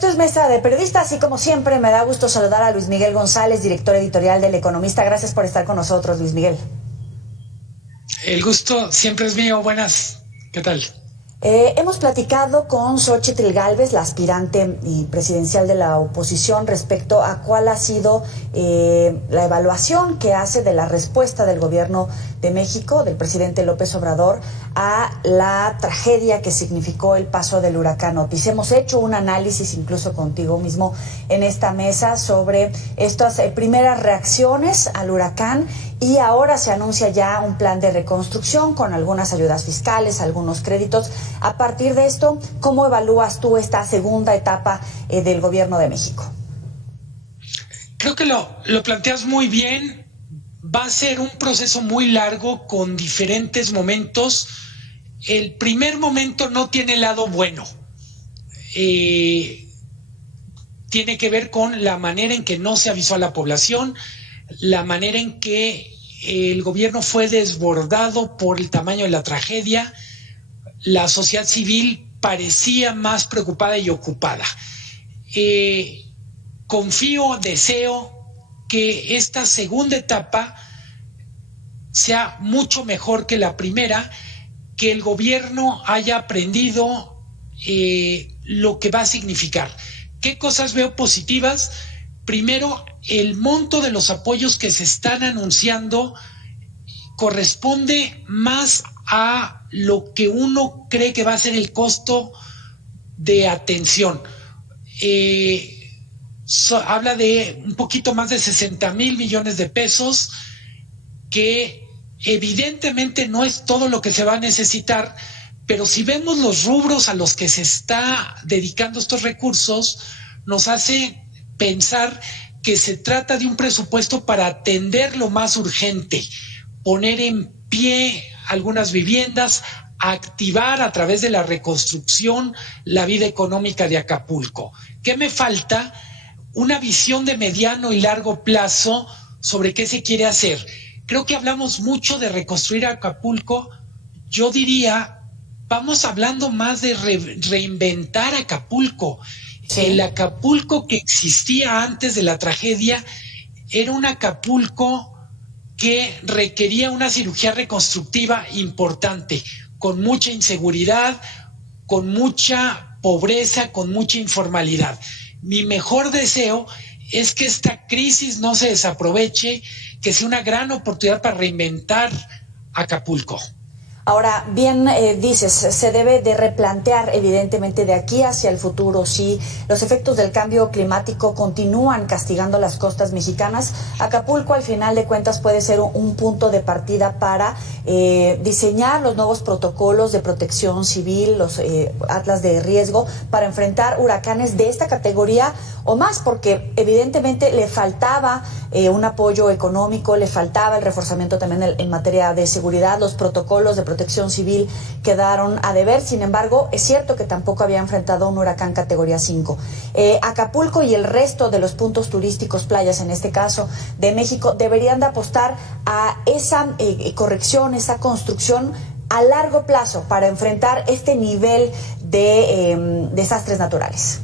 Esto es Mesa de Periodistas y como siempre me da gusto saludar a Luis Miguel González, director editorial del Economista. Gracias por estar con nosotros, Luis Miguel. El gusto siempre es mío. Buenas, ¿qué tal? Hemos platicado con Xóchitl Gálvez, la aspirante presidencial de la oposición, respecto a cuál ha sido la evaluación que hace de la respuesta del gobierno de México, del presidente López Obrador, a la tragedia que significó el paso del huracán Otis. Hemos hecho un análisis, incluso contigo mismo, en esta mesa sobre estas primeras reacciones al huracán, y ahora se anuncia ya un plan de reconstrucción con algunas ayudas fiscales, algunos créditos. A partir de esto, ¿cómo evalúas tú esta segunda etapa del gobierno de México? Creo que lo planteas muy bien. Va a ser un proceso muy largo con diferentes momentos. El primer momento no tiene lado bueno. Tiene que ver con la manera en que no se avisó a la población, la manera en que el gobierno fue desbordado por el tamaño de la tragedia. La sociedad civil parecía más preocupada y ocupada. Confío, deseo que esta segunda etapa sea mucho mejor que la primera, que el gobierno haya aprendido lo que va a significar. ¿Qué cosas veo positivas? Primero, el monto de los apoyos que se están anunciando corresponde más a lo que uno cree que va a ser el costo de atención. Habla de un poquito más de 60,000 millones de pesos, que evidentemente no es todo lo que se va a necesitar, pero si vemos los rubros a los que se está dedicando estos recursos, nos hace pensar que se trata de un presupuesto para atender lo más urgente, poner en pie algunas viviendas, activar a través de la reconstrucción la vida económica de Acapulco. ¿Qué me falta? Una visión de mediano y largo plazo sobre qué se quiere hacer. Creo que hablamos mucho de reconstruir Acapulco. Yo diría, vamos hablando más de reinventar Acapulco. Sí. El Acapulco que existía antes de la tragedia era un Acapulco que requería una cirugía reconstructiva importante, con mucha inseguridad, con mucha pobreza, con mucha informalidad. Mi mejor deseo es que esta crisis no se desaproveche, que sea una gran oportunidad para reinventar Acapulco. Ahora, bien dices, se debe de replantear evidentemente de aquí hacia el futuro. Si los efectos del cambio climático continúan castigando las costas mexicanas, Acapulco al final de cuentas puede ser un punto de partida para diseñar los nuevos protocolos de protección civil, los atlas de riesgo, para enfrentar huracanes de esta categoría o más, porque evidentemente le faltaba un apoyo económico, le faltaba el reforzamiento también en materia de seguridad. Los protocolos de protección civil quedaron a deber. Sin embargo, es cierto que tampoco había enfrentado un huracán categoría 5. Acapulco y el resto de los puntos turísticos, playas en este caso, de México, deberían de apostar a esa corrección, esa construcción a largo plazo para enfrentar este nivel de desastres naturales.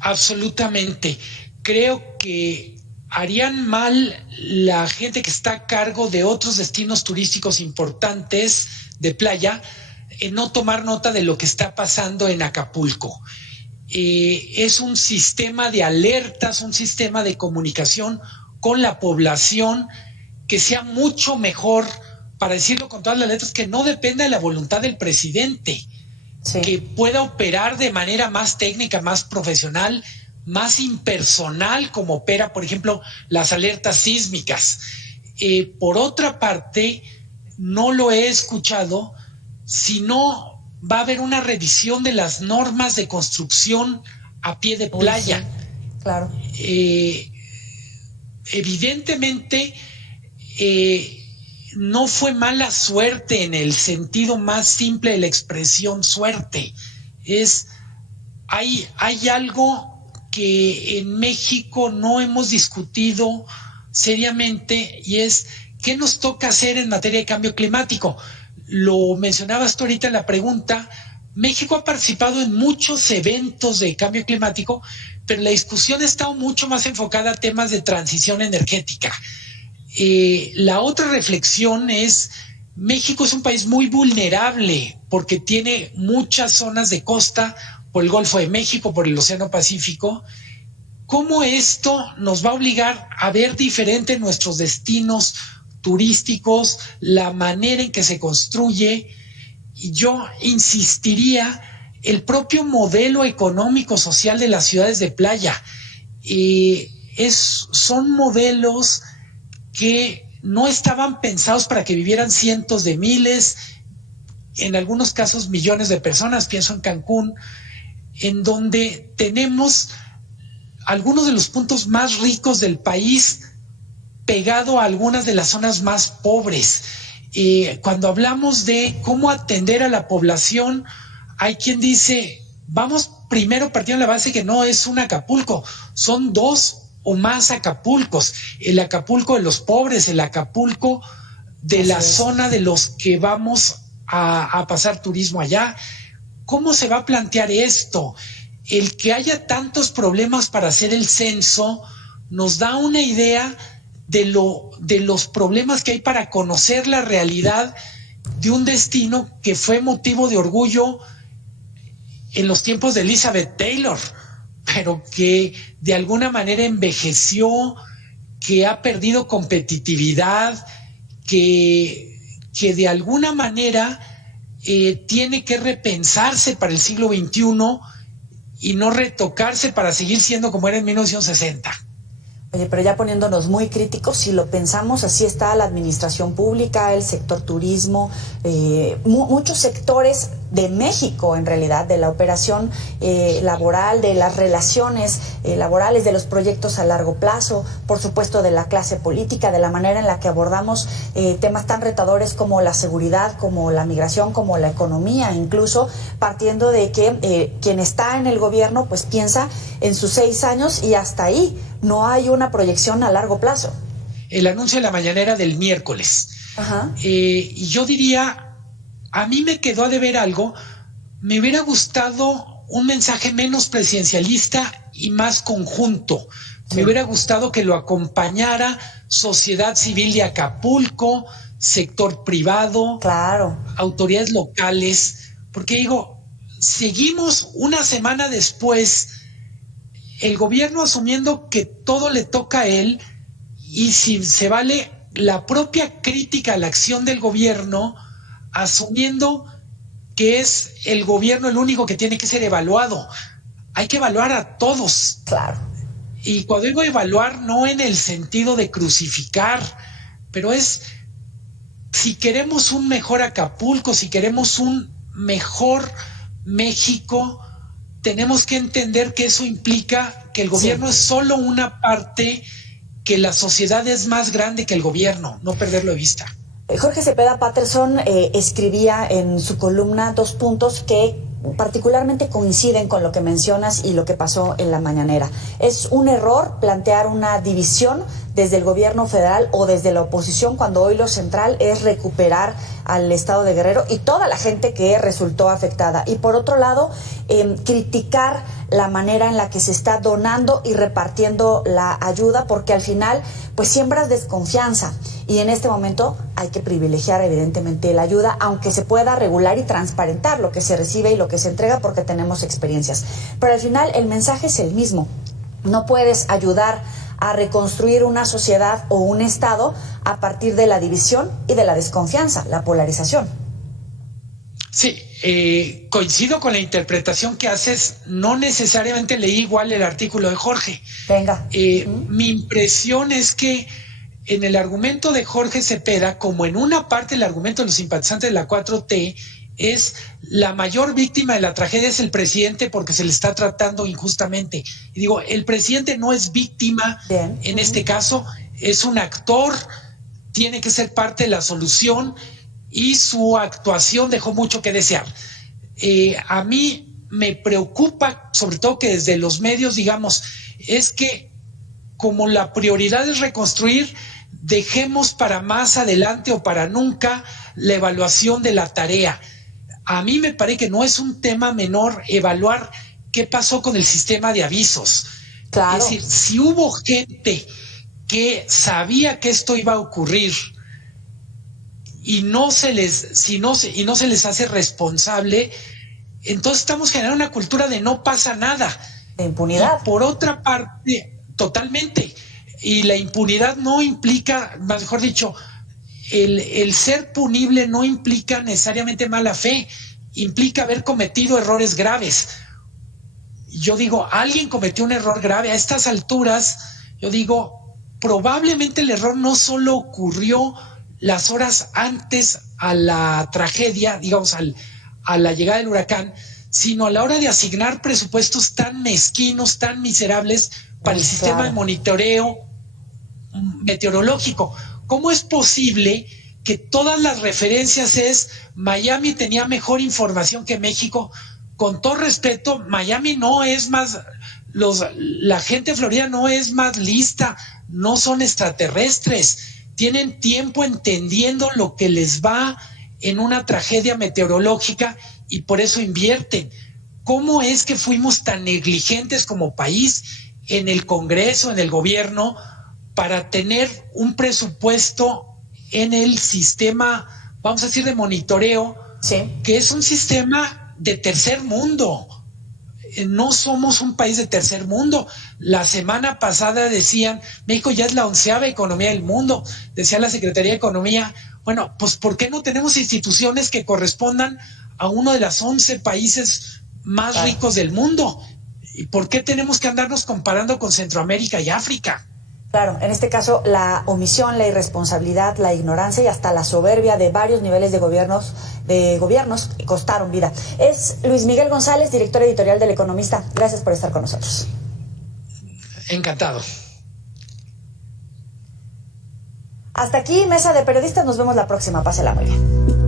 Absolutamente. Creo que harían mal la gente que está a cargo de otros destinos turísticos importantes de playa en no tomar nota de lo que está pasando en Acapulco. Es un sistema de alertas, un sistema de comunicación con la población que sea mucho mejor, para decirlo con todas las letras, que no dependa de la voluntad del presidente, sí, que pueda operar de manera más técnica, más profesional, más impersonal, como opera, por ejemplo, las alertas sísmicas. Por otra parte, no lo he escuchado, sino va a haber una revisión de las normas de construcción a pie de playa. Sí, claro. Evidentemente, no fue mala suerte en el sentido más simple de la expresión suerte. Hay algo que en México no hemos discutido seriamente, y es qué nos toca hacer en materia de cambio climático. Lo mencionabas tú ahorita en la pregunta, México ha participado en muchos eventos de cambio climático, pero la discusión ha estado mucho más enfocada a temas de transición energética. La otra reflexión es, México es un país muy vulnerable porque tiene muchas zonas de costa por el Golfo de México, por el Océano Pacífico. ¿Cómo esto nos va a obligar a ver diferente nuestros destinos turísticos, la manera en que se construye? Y yo insistiría, el propio modelo económico social de las ciudades de playa. Son modelos que no estaban pensados para que vivieran cientos de miles, en algunos casos millones de personas, pienso en Cancún, en donde tenemos algunos de los puntos más ricos del país pegado a algunas de las zonas más pobres. Cuando hablamos de cómo atender a la población, hay quien dice, vamos primero partiendo de la base que no es un Acapulco, son 2 o más Acapulcos, el Acapulco de los pobres, el Acapulco de la zona de los que vamos a pasar turismo allá. ¿Cómo se va a plantear esto? El que haya tantos problemas para hacer el censo nos da una idea de los problemas que hay para conocer la realidad de un destino que fue motivo de orgullo en los tiempos de Elizabeth Taylor, pero que de alguna manera envejeció, que ha perdido competitividad, que de alguna manera tiene que repensarse para el siglo XXI y no retocarse para seguir siendo como era en 1960. Oye, pero ya poniéndonos muy críticos, si lo pensamos, así está la administración pública, el sector turismo, muchos sectores de México, en realidad, de la operación laboral, de las relaciones laborales, de los proyectos a largo plazo, por supuesto de la clase política, de la manera en la que abordamos temas tan retadores como la seguridad, como la migración, como la economía, incluso partiendo de que quien está en el gobierno pues piensa en sus 6 años y hasta ahí. No hay una proyección a largo plazo. El anuncio de la mañanera del miércoles. Ajá. Y yo diría, a mí me quedó a deber algo. Me hubiera gustado un mensaje menos presidencialista y más conjunto. Sí. Me hubiera gustado que lo acompañara sociedad civil de Acapulco, sector privado, claro, autoridades locales, porque digo, seguimos una semana después, el gobierno asumiendo que todo le toca a él, y si se vale la propia crítica a la acción del gobierno, asumiendo que es el gobierno el único que tiene que ser evaluado. Hay que evaluar a todos. Claro. Y cuando digo evaluar, no en el sentido de crucificar, pero es, si queremos un mejor Acapulco, si queremos un mejor México, tenemos que entender que eso implica que el gobierno es solo una parte, que la sociedad es más grande que el gobierno, no perderlo de vista. Jorge Cepeda Patterson escribía en su columna 2 puntos que particularmente coinciden con lo que mencionas y lo que pasó en la mañanera. Es un error plantear una división desde el gobierno federal o desde la oposición cuando hoy lo central es recuperar al estado de Guerrero y toda la gente que resultó afectada. Y por otro lado, criticar la manera en la que se está donando y repartiendo la ayuda, porque al final pues siembras desconfianza y en este momento hay que privilegiar evidentemente la ayuda, aunque se pueda regular y transparentar lo que se recibe y lo que se entrega porque tenemos experiencias. Pero al final el mensaje es el mismo. No puedes ayudar a reconstruir una sociedad o un estado a partir de la división y de la desconfianza, la polarización. Sí, coincido con la interpretación que haces. No necesariamente leí igual el artículo de Jorge. Venga. Mi impresión es que en el argumento de Jorge Cepeda, como en una parte del argumento de los simpatizantes de la 4T, es la mayor víctima de la tragedia es el presidente porque se le está tratando injustamente. Y digo, el presidente no es víctima. Bien. En este caso, es un actor, tiene que ser parte de la solución y su actuación dejó mucho que desear. A mí me preocupa, sobre todo que desde los medios, digamos, es que como la prioridad es reconstruir, dejemos para más adelante o para nunca la evaluación de la tarea. a mí me parece que no es un tema menor evaluar qué pasó con el sistema de avisos. Claro. Es decir, si hubo gente que sabía que esto iba a ocurrir y no se les hace responsable, entonces estamos generando una cultura de no pasa nada. De impunidad. Y por otra parte, totalmente. Y la impunidad no implica, mejor dicho, el ser punible no implica necesariamente mala fe, implica haber cometido errores graves. Yo digo, alguien cometió un error grave. A estas alturas, yo digo, probablemente el error no solo ocurrió las horas antes a la tragedia, digamos, a la llegada del huracán, sino a la hora de asignar presupuestos tan mezquinos, tan miserables para el sistema de monitoreo meteorológico. ¿Cómo es posible que todas las referencias es Miami tenía mejor información que México? Con todo respeto, Miami no es más, la gente de Florida no es más lista, no son extraterrestres, tienen tiempo entendiendo lo que les va en una tragedia meteorológica y por eso invierten. ¿Cómo es que fuimos tan negligentes como país en el Congreso, en el gobierno, para tener un presupuesto en el sistema, vamos a decir, de monitoreo, sí, que es un sistema de tercer mundo? No somos un país de tercer mundo. La semana pasada decían, México ya es la 11ª economía del mundo, decía la Secretaría de Economía. Bueno, pues ¿por qué no tenemos instituciones que correspondan a uno de los 11 países más ricos del mundo? ¿Y por qué tenemos que andarnos comparando con Centroamérica y África? Claro, en este caso la omisión, la irresponsabilidad, la ignorancia y hasta la soberbia de varios niveles de gobiernos costaron vida. Es Luis Miguel González, director editorial del Economista. Gracias por estar con nosotros. Encantado. Hasta aquí, Mesa de Periodistas. Nos vemos la próxima. Pásela muy bien.